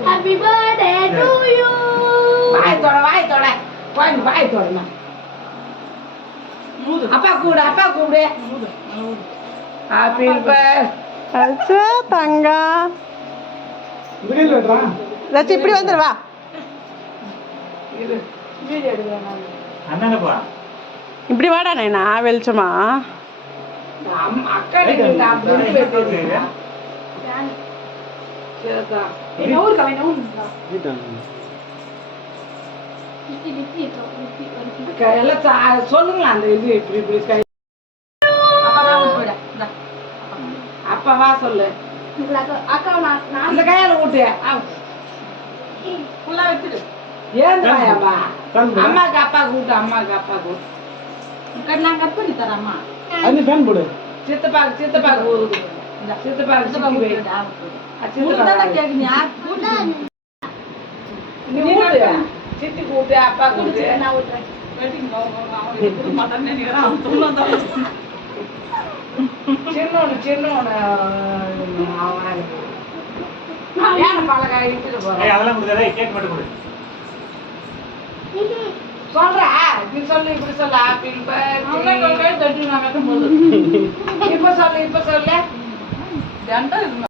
Happy birthday to you. வாய் தொட கோயில் வாய் தொடமா அப்பா கூப்பிடு ஹாப்பி அச்சா தங்கா லட்சம் இப்படி வந்துடுவா இப்படி வாடா நைனா வெளிச்சமா அக்கா எல்லாம் சொல்லுங்களா அந்த இது இப்படி இப்படி கை அப்பா வா சொல்லு அந்த கையால ஊட்டு ஏந்து வாயாப்பா அம்மாக்கு அப்பாக்கு ஊட்டு அம்மாக்கு அப்பாக்கு நான் கட் பண்ணி தரேம்மா சித்தப்பாக்கு ஊருக்கு சித்தப்பாக்கு சித்தி கூட்டு அப்பா கூட்டு சின்னோன்னு பழகாய் இட்டுட்டு போறேன் சொல்ற நீ சொல்லு இப்படி சொல்ல இப்ப சொல்லு